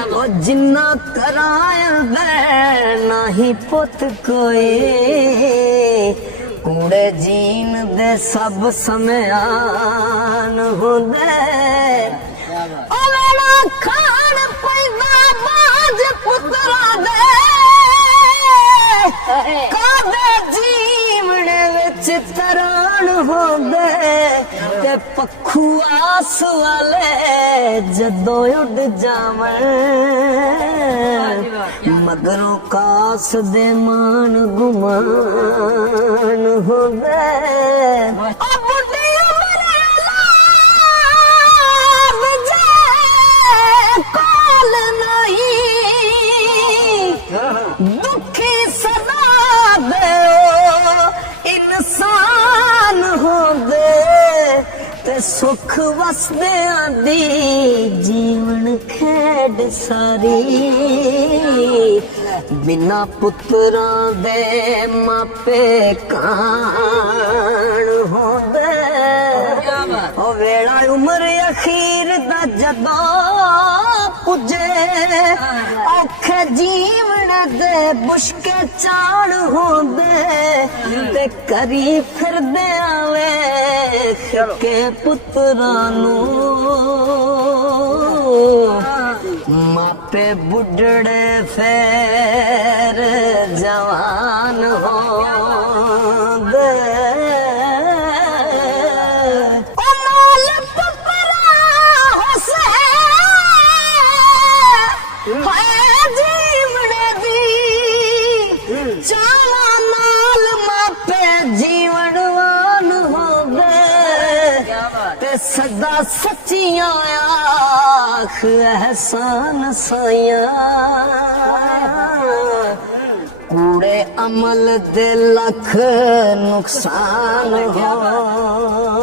ओ जिन्ना कराया नहीं पुत कोई कूड़े जीन दे सब समयान होंदे ओ मेरा खान पैदा बाज पुत्रा दे कादे जीवने विच तरान होंदे ते पखू आस वाले जदों उड़ जावन मगरों कास दे मान गुमान होंदे दुखी सदा दे इंसान होंदे ते सुख वसदे आंदी जीवन खेड सारी बिना पुत्रां दे मापे कान होंदे ओ वेला उम्र अखीर दा जदों पुजे औखे जीवन दे मुश्के चाण होंदे ते करी फिरदे आवे के पुत्रां नूं मापे बुढ़ड़े फेर जवान होंदे सदा सच्चियां आख एहसान साया कूड़े अमल दे लख नुकसान हो